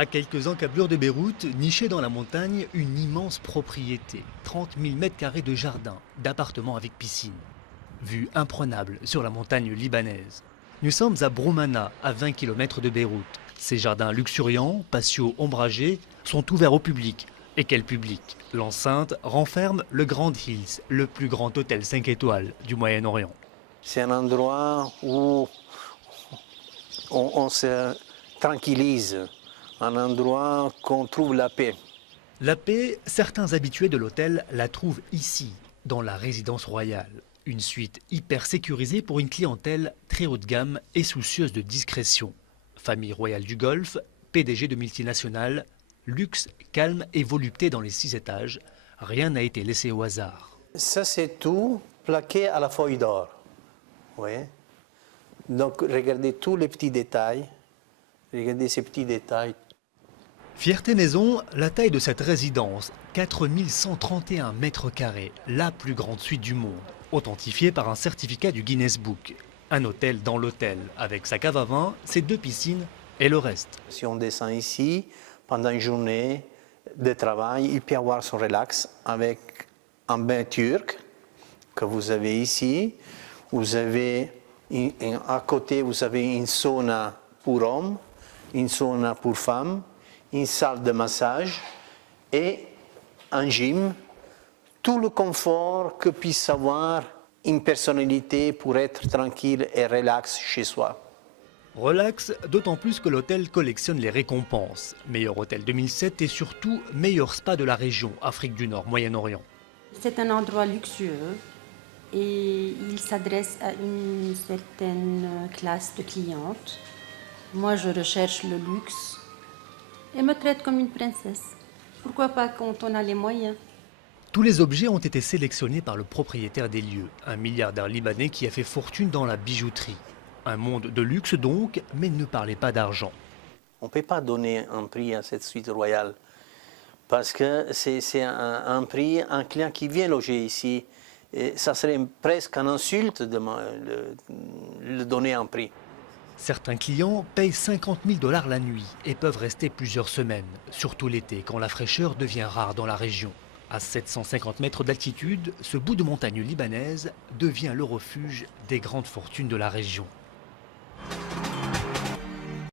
À quelques encablures de Beyrouth, nichée dans la montagne, une immense propriété. 30 000 mètres carrés de jardin, d'appartements avec piscine. Vue imprenable sur la montagne libanaise. Nous sommes à Broumana, à 20 km de Beyrouth. Ces jardins luxuriants, patios ombragés, sont ouverts au public. Et quel public! L'enceinte renferme le Grand Hills, le plus grand hôtel 5 étoiles du Moyen-Orient. C'est un endroit où on se tranquillise, un endroit qu'on trouve la paix. La paix, certains habitués de l'hôtel la trouvent ici, dans la résidence royale. Une suite hyper sécurisée pour une clientèle très haut de gamme et soucieuse de discrétion. Famille royale du Golfe, PDG de multinationales, luxe, calme et volupté dans les 6 étages, rien n'a été laissé au hasard. Ça, c'est tout plaqué à la feuille d'or. Oui. Donc, regardez tous les petits détails. Regardez ces petits détails. Fierté Maison, la taille de cette résidence, 4131 mètres carrés, la plus grande suite du monde, authentifiée par un certificat du Guinness Book. Un hôtel dans l'hôtel, avec sa cave à vin, ses 2 piscines et le reste. Si on descend ici, pendant une journée de travail, il peut y avoir son relax avec un bain turc que vous avez ici. Vous avez à côté, vous avez une sauna pour hommes, une sauna pour femmes, une salle de massage et un gym. Tout le confort que puisse avoir une personnalité pour être tranquille et relax chez soi. Relax, d'autant plus que l'hôtel collectionne les récompenses. Meilleur hôtel 2007 et surtout meilleur spa de la région, Afrique du Nord, Moyen-Orient. C'est un endroit luxueux et il s'adresse à une certaine classe de clientes. Moi, je recherche le luxe et me traite comme une princesse. Pourquoi pas quand on a les moyens? Tous les objets ont été sélectionnés par le propriétaire des lieux, un milliardaire libanais qui a fait fortune dans la bijouterie. Un monde de luxe donc, mais ne parlez pas d'argent. On ne peut pas donner un prix à cette suite royale parce que c'est un prix, un client qui vient loger ici. Et ça serait presque une insulte de le donner un prix. Certains clients payent 50 000 $ la nuit et peuvent rester plusieurs semaines, surtout l'été quand la fraîcheur devient rare dans la région. À 750 mètres d'altitude, ce bout de montagne libanaise devient le refuge des grandes fortunes de la région.